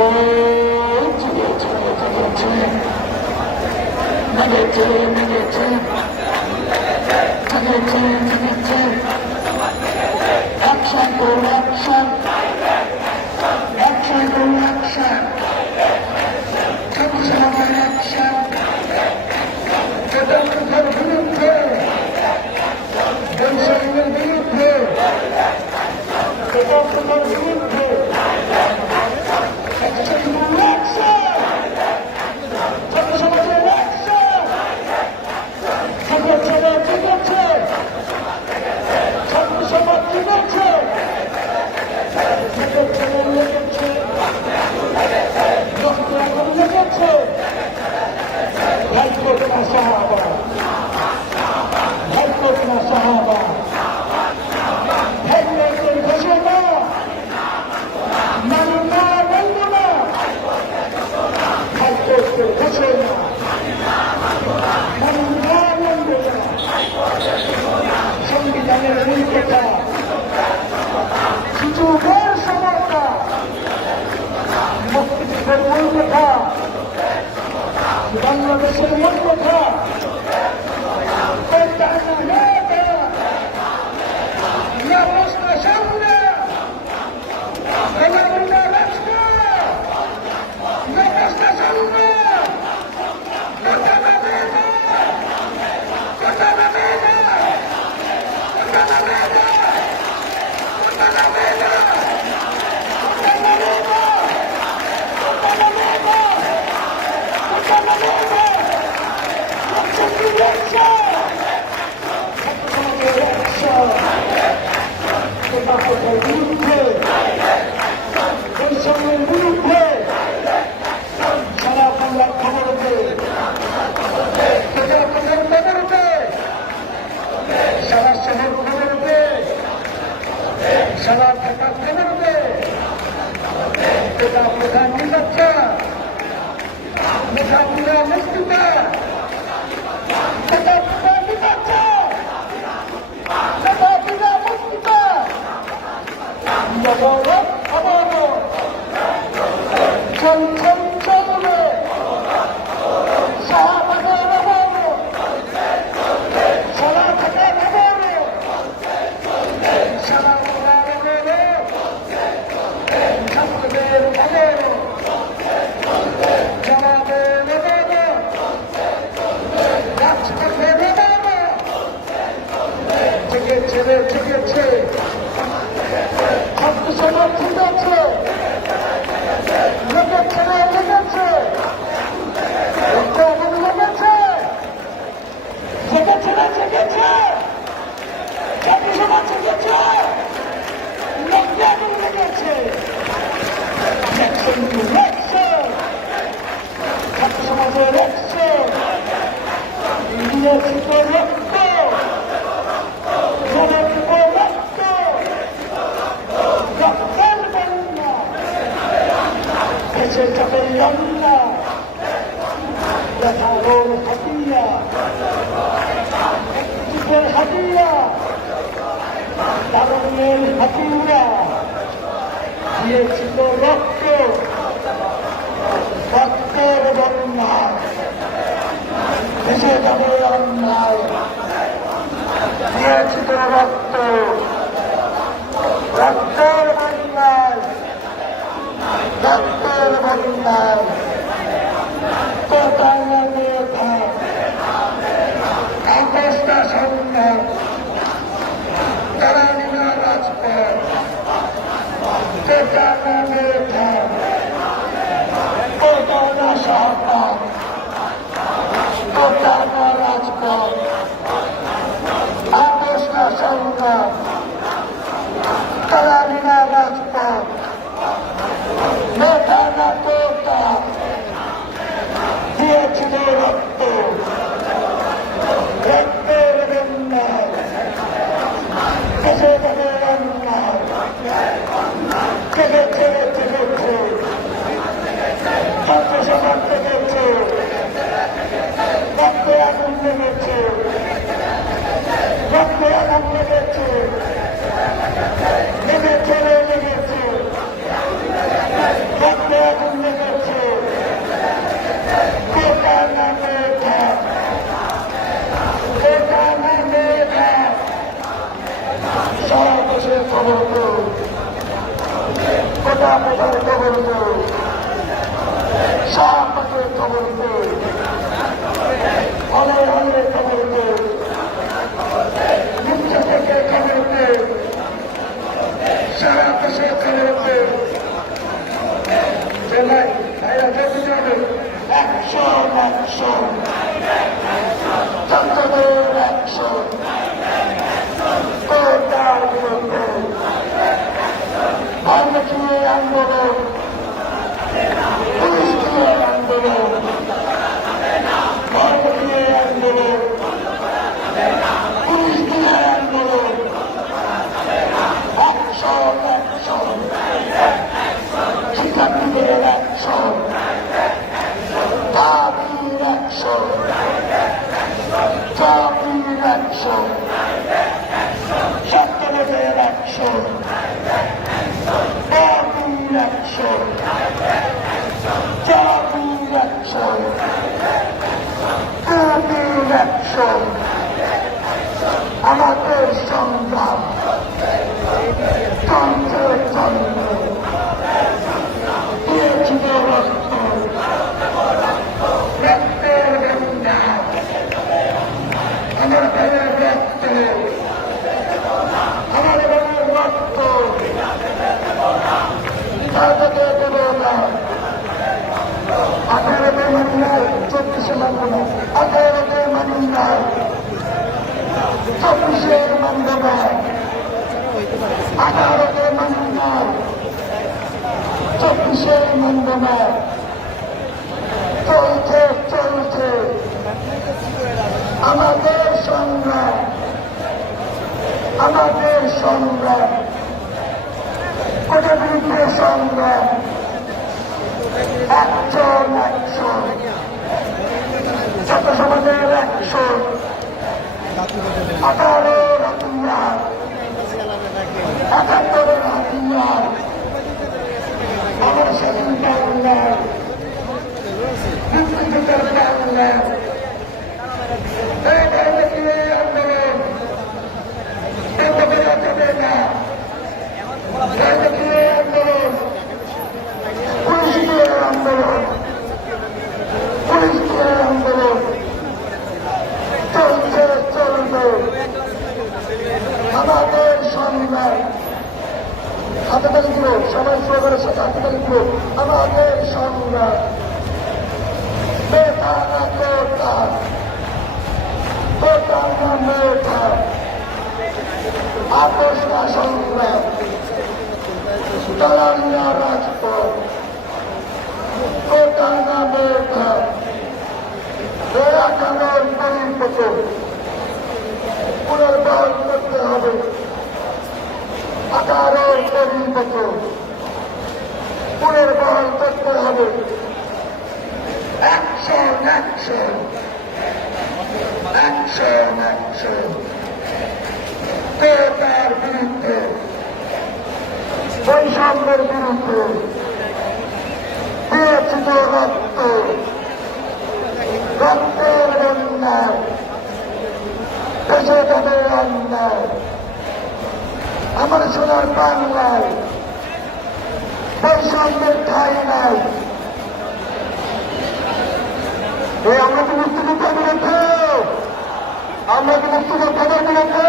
Oh Action for action. Action for action. Samaর action. প্রজাতন্ত্রের বিরুদ্ধে, বৈষম্যের বিরুদ্ধে, প্রজাতন্ত্রের বিরুদ্ধে action for action. জনসমাজের action. জেগেছে রে জেগেছে, জনসমাজ জেগেছে, জেগেছে রে লেগেছে, রক্ত এখন লেগেছে। ভাইকোটনা সাহাবা, ভাইকোটনা সাহাবা, ভাইকোটের ঘোষণা মানব না, মানব না। ভাইকোটের ঘোষণা মানব না, মানব না। সংবিধানের মূল কথা, সুযোগের সমতা, মুক্তিযুদ্ধের মূল কথা, বাংলাদেশের মূল কথা। বিরুদ্ধে, বৈষম্যের বিরুদ্ধে সারা বাংলার খবরকে, প্রজাতন্ত্রের খবরকে, সারা শহর খবরকে, সারা ঢাকার খবরকে, এটা প্রধান নিরক্ষা, মেধাপুরা মুক্তিটা, ছেলে ঠেকেছে, ছাত্রসমাজ ঠেকেছে, লোকের ছেলে ঠেকেছে, লেগেছে, জেগেছে না জেগেছে, ছাত্রসমাজ জেগেছে, লোককে আগুন লেগেছে। ছাত্রসমাজের দিয়েছিল রক্ত, তারুণ্যের হাতিরা দিয়েছিল রক্ত, রক্তের বন্যা, দেশে যাবে অন্যায়, দিয়েছিল রক্ত, রক্তের বন্যায়, রক্তের বন্যায়। আগস্টা সংগ্রাম, তারানিনা রাজপথ, সহকার, রাজপথ, আগস্টা সংগ্রাম, তারানিনা রাজপথ, মেধানা তোতা দিয়েছিল রক্ত, রক্তের বন্যায়, দেশে যাবে অন্যায়, জেগেছে জেগেছে, ছাত্রসমাজ জেগেছে, শাহবাগে কবরকে হলে হলে কবরকে নিচে থেকে কবরকে সারা দেশে কবরকে জেলায় ভাইরা দেখে যাবে 100 ছাত্রদের 100 কোটার বিরুদ্ধে ভারতীয় আন্দোলন পুলিশ দিয়ে আন্দোলন ভারতীয় আন্দোলন পুলিশ দিয়ে আন্দোলন 100 শিক্ষার্থীদের 100 জাতির 100 জাতির 100 ছাত্রদের 100 জাতির 100 জাতির 100 জাতির 100 আমাদের সংগ্রাম তন্ত্রে তন্ত্রে দিয়েছিল রক্ত রক্তের বন্যা আমার ভাইয়ের রক্ত আমার ভাইয়ের রক্ত তাদেরকে দেব না 18তে মানি নাই 24-এ মানব না 18তে মানি নাই 24-এ মানব না 18তে মানি নাই 24-এ মানব না চলছে চলছে আমাদের সংগ্রাম আমাদের সংগ্রাম কোটা বিরুদ্ধে সংগ্রাম 100 ছাত্র সমাজের 100 18 হাতিয়ার 71 হাতিয়ার আমার স্বাধীন বাংলার মুক্তিযুদ্ধের বাংলার এই ভারতীয় আন্দোলন বন্ধ করা যাবে না ভারতীয় আন্দোলন পুলিশের আন্দোলন পুলিশের আন্দোলন চলছে চলবে আমাদের সংগ্রাম হাতে তালি দিল সবাই স্লোগানের সাথে হাতে তালি দিল আমাদের সংগ্রাম মেধা না কোটা কোটা না মেধা আপোষ না সংগ্রাম দালালিয়া রাজপথ কোটা না মেধা এলাকার পরিবর্তন পুনর্বহাল করতে হবে 18 পরিবর্তন পুনর্বহাল করতে হবে 100 কোটার বিরুদ্ধে বৈষম্যের বিরুদ্ধে দিয়েছিল রক্ত রক্তের বন্যায় দেশে তাদের অন্যায় আমার সোনার বাংলায় বৈষম্যের ঠাঁই নাই আমরা কি মুক্তিযোদ্ধার বিরুদ্ধে আমরা কি মুক্তিযোদ্ধাদের বিরুদ্ধে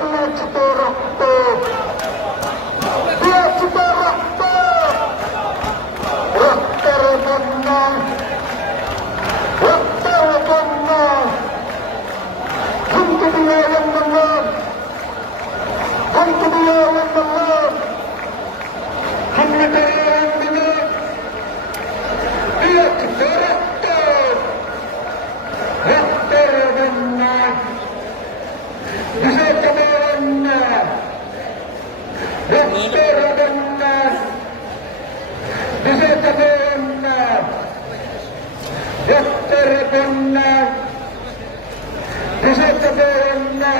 দিয়েছিত রক্ত দিয়েছিত রক্ত রক্তের বন্যা রক্তের বন্যা হুমকি দিয়ে আন্দোলন হুমকি দিয়ে আন্দোলন হামলা করে আন্দোলন দিয়েছিত রক্ত রক্তের বন্যা বিশেষভাবে বন্যা রক্তের বন্যা বিশেষভাবে বন্যা রক্তের বন্যা বিশেষভাবে বন্যা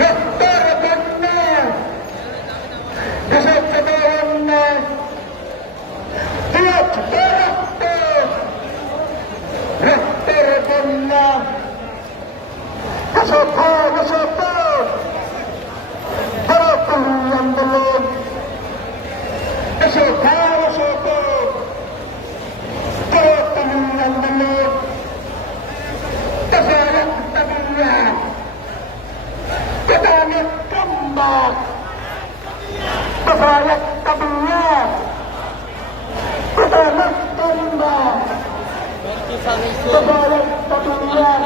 রক্তের বন্যা বিশেষভাবে বন্যা রক্তের বন্যা আন্দোলন খায় সে تفارق بالله تفارق بالله تفارق بالله تفارق بالله تفارق بالله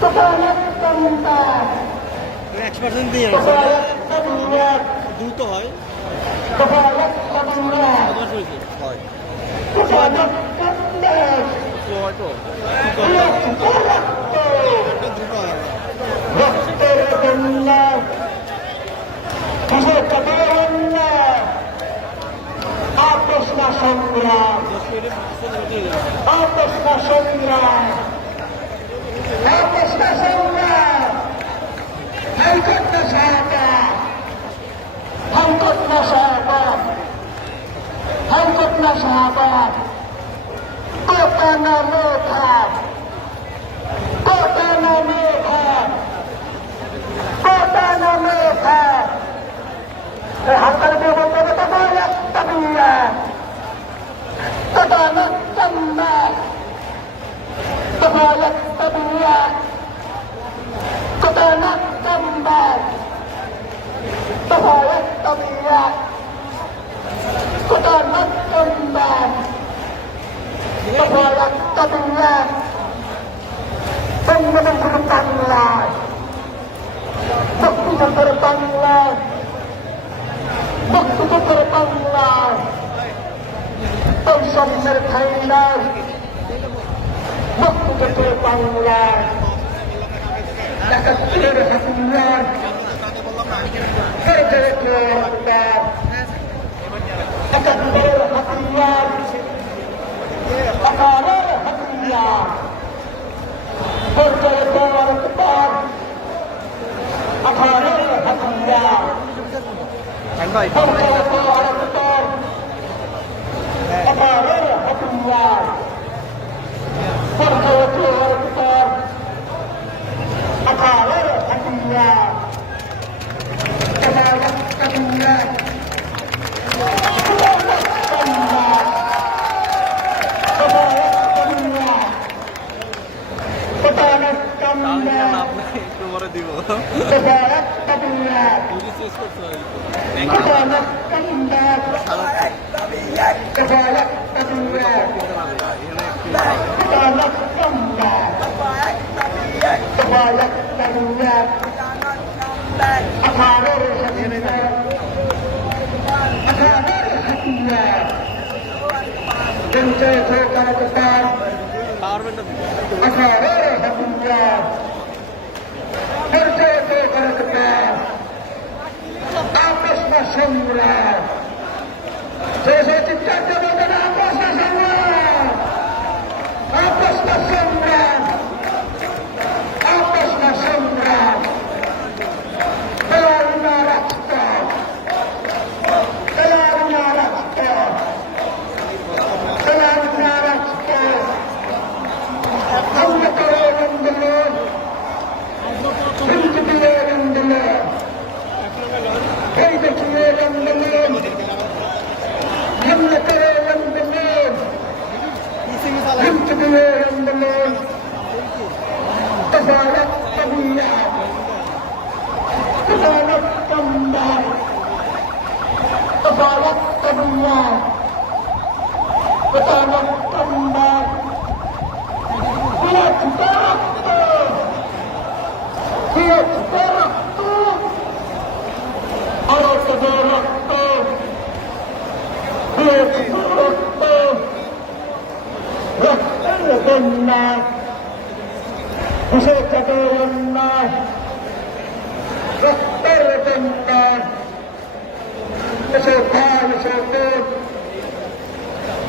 تفارق بالله 1% দিয়ে تفارق بالله দ্রুত হয় تفارق بالله হয় تفارق بالله স্লো হয় তো দ্রুত হয় واخترق الله وتبارك الله آتشنا সংগ্রাম 10 মিনিট آتشنا সংগ্রাম آتشنا সংগ্রাম হাইকোর্টনা শাহাদাত হাইকোর্টনা শাহাদাত হাইকোর্টনা শাহাদাত কোটানা মেধা কোটানা মেধা কোটানা মেধা হাততালি দিয়ে বলতে হবে তফায়াত তাবিয়া কোটানা চাম্মা তফায়াত তাবিয়া কোটানা চাম্মা তফায়াত তাবিয়া কোটানা চাম্মা تفارق بالله ثم ننظر بالله نقتل بالله نقتل بالله تنشر بالله نقتل بالله تكثير بالله فرجة الله تكثير بالله أقارر حقيا فرجة الكبار أقارر حقيا فرجة الكبار أقارر حقيا فرجة الكبار أقارر حقيا تبارك الله দিব تبارك بالله تبارك بالله تبارك بالله تبارك بالله تبارك بالله أقارر حقيا أقارر حقيا بنت فوق الكفار أقارر حقيا فرجة فوق الكفار آتشنا সংগ্রাম শেষে চিৎকার দেবো কেন آتشنا সংগ্রাম آتشنا সংগ্রাম آتشنا সংগ্রাম খেলাড়িরা রাখত খেলাড়িরা রাখত খেলাড়িরা রাখত আমরা করে আন্দোলন الناس وشركة الناس واخترت الناس يشوفها يشوفون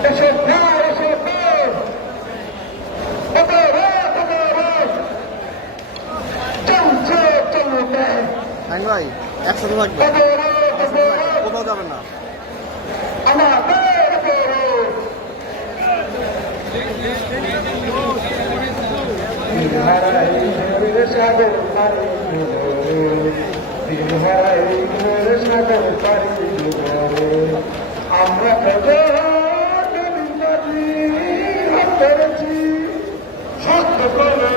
يشوفها يشوفون تبارك تبارك চলছে চলবে ভাই একসাথে থাকবে কোথাও যাবেন না আমাদের সাগর পারি করে আমরা কত করেছি সত্য করে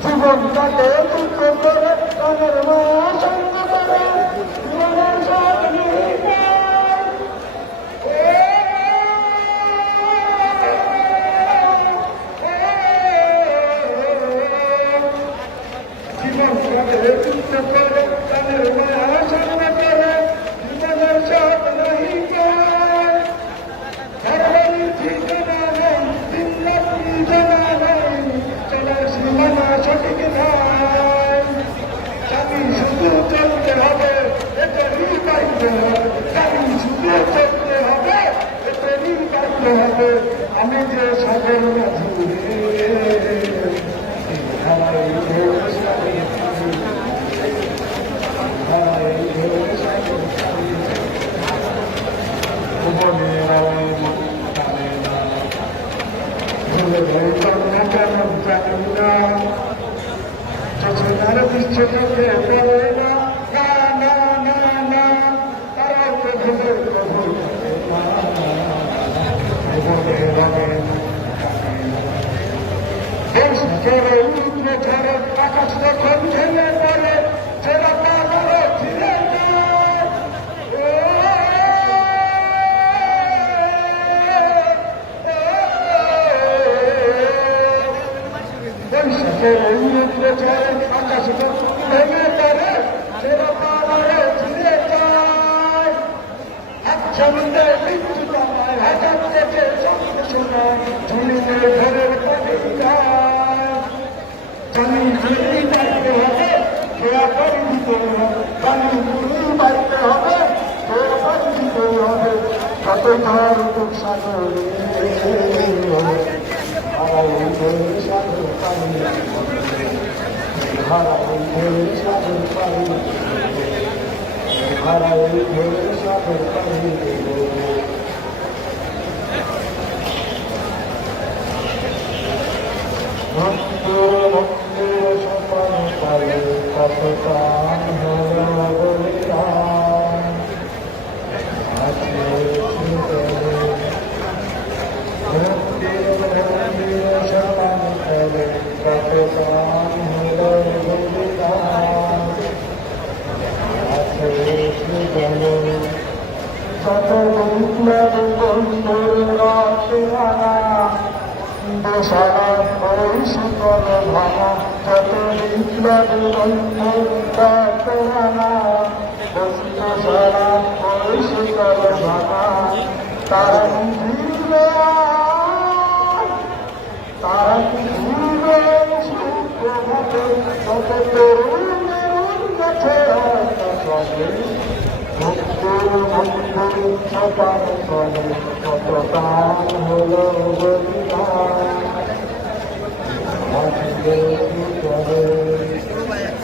জীবনটাকে দুঃখ করে কানের মা সঙ্গ করে জীবনের সাথে জীবনটাকে দুঃখ করে কানের মা সঙ্গ করে জীবনের সাথে नहीं पाए हर बड़ी ठिकाना नहीं दिन रात्रि जाना नहीं चला सीमा सঠিক নাই আমি শুধু চলতে হবে এটারই দায়িত্ব আমি শুধু চলতে হবে এটারই দায়িত্ব হবে আমি যে সাগর মাঝি আকাশ যখন ঝেলে পড়ে সেটা পাগল ফিরে বৈশাখের আকাশ যখন ভেঙে পড়ে সেটা পাগল ফিরে যায় একসঙ্গে মৃত্যু জানায় হাজার থেকে সঙ্গে শোনায় ঝুলিতে ঘরের পড়ে যায় জানি ঝুলি বাড়তে হবে খেয়া করে দিতে হবে জানি ঝুলি বাড়তে হবে খেয়া করে দিতে হবে কত ঘর দুঃখ সাগরে হারাই সাগর পানি হারাই সাগর পানি হারাই সাগর পানি সপন পালে কত প্রাণ বলিরাম সপন পালে কত প্রাণ বলিরাম কত বন্ধুর রাতে আনা সারা পরিশীতল ভাঙা যত বিপ্লবী বন্ধুর রাতে আনা বন্ধু সারা পরিশীতল ভাঙা তারা ফিরবে তারা ফিরবে সুপ্রভাতে কত তরুণের কাছে চলে কত প্রাণ হলো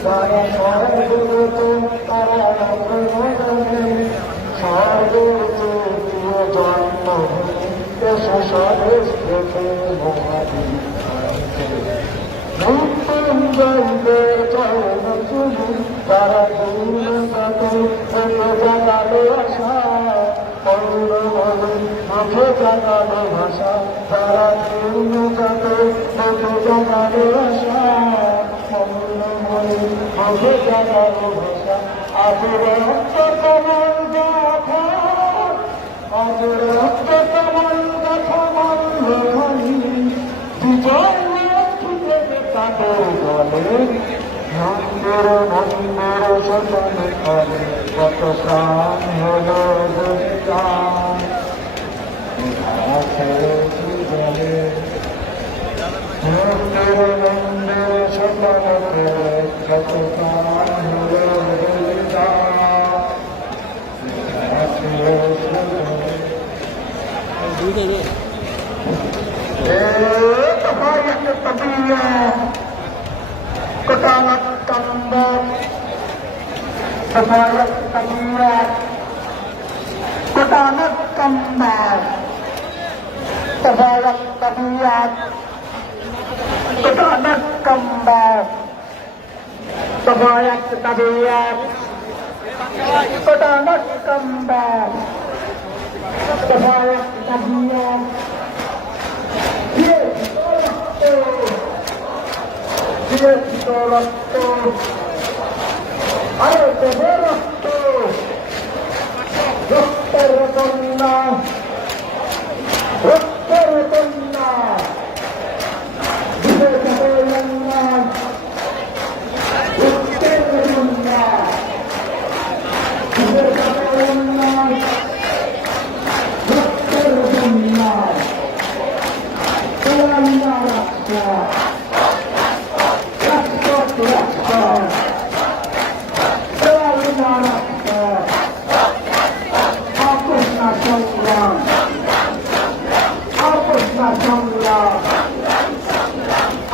তারা সর্বত তারা সর্বত জন্মভূমি স্বদেশ থেকে মহাদীপ তারা জাগালো আশা মুখে জাগালো ভাষা তারা জাগালো আশা মুখে জাগালো ভাষা আজ রক্ত কমল গাথা আজ রক্ত কমল গাথা মন্দি বিজয় তাদের বলে নন্দের নন্দের সজন করে কত প্রাণ হল বলিদান জীবনে নন্দের নন্দের সজন করে কত প্রাণ হল বলিদান Ketanak tambah Kebayak tambah Ketanak tambah Kebayak tambah Ketanak tambah দফা এক দাবি এক, ওটা নট কাম ব্যাক। দফা এক দাবি এক, রক্ত আরো দেবে রক্ত, রক্তের কন্যা, রক্তের কন্যা, দিবে যাবে অন্যায়, রক্তের কন্যা, দিবে যাবে অন্যায়, রক্তের কন্যা, তেলাঙ্গা রাষ্ট্র, রাষ্ট্র রাষ্ট্র, তেলাঙ্গা রাষ্ট্র, আপোষ না সংগ্রাম, আপোষ না সংগ্রাম,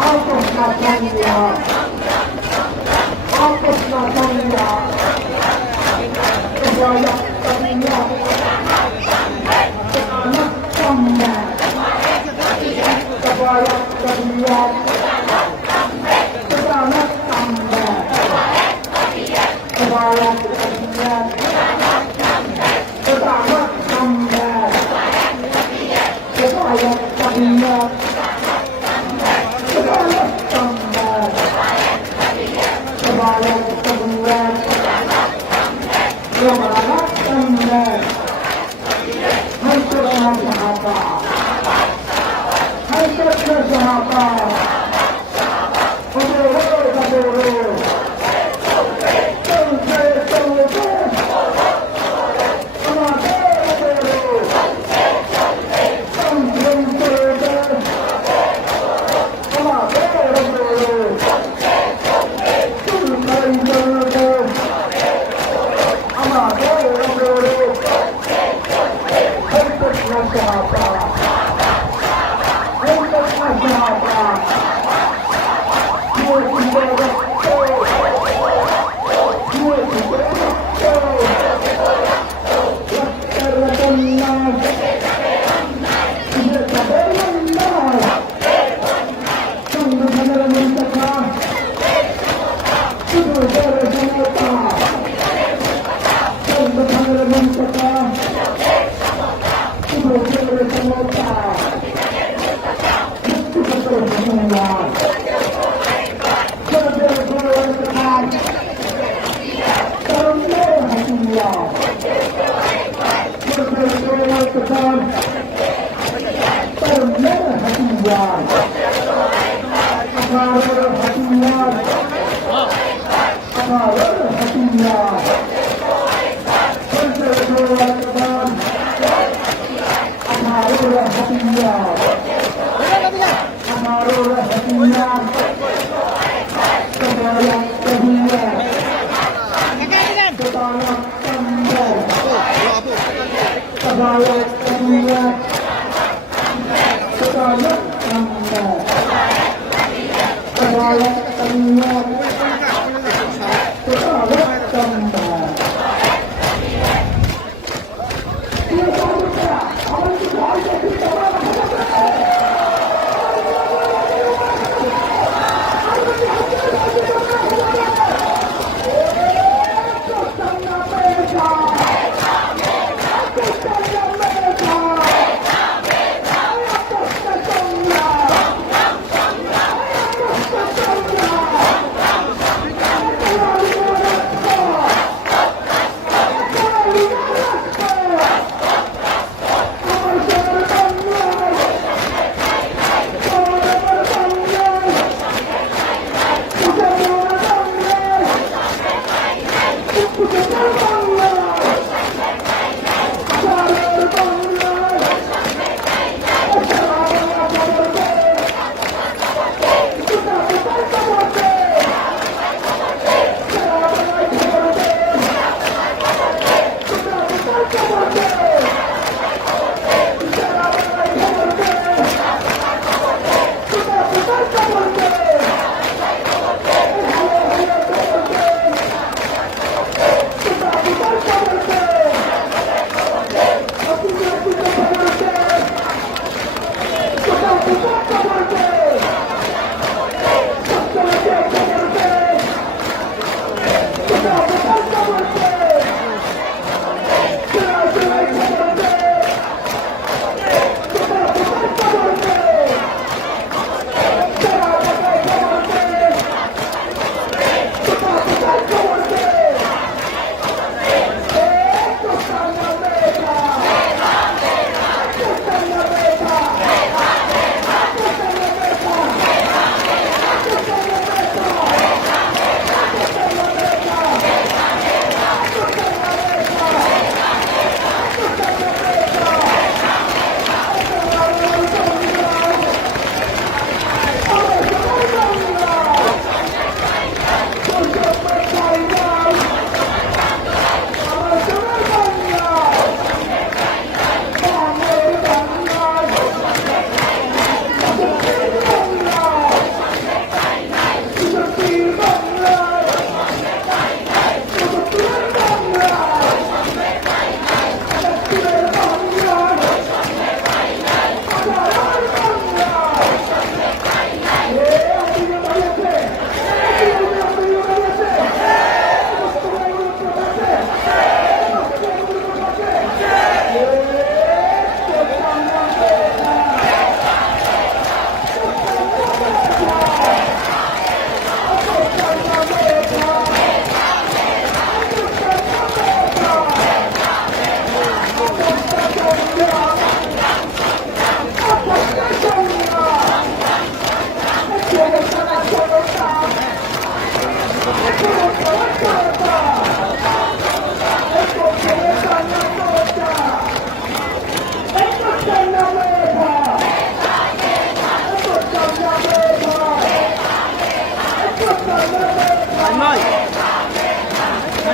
আপোষ না সংগ্রাম, আপোষ না সংগ্রাম,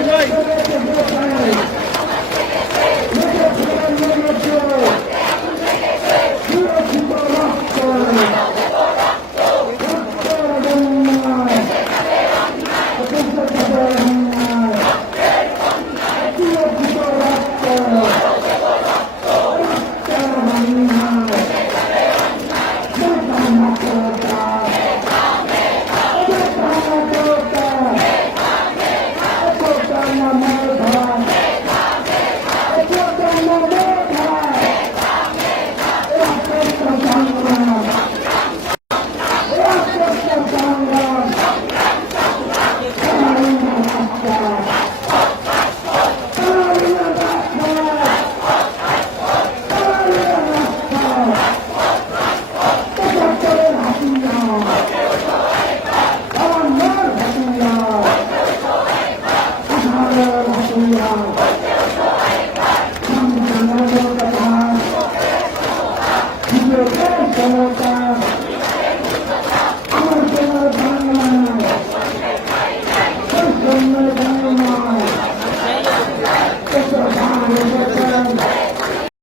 ভাই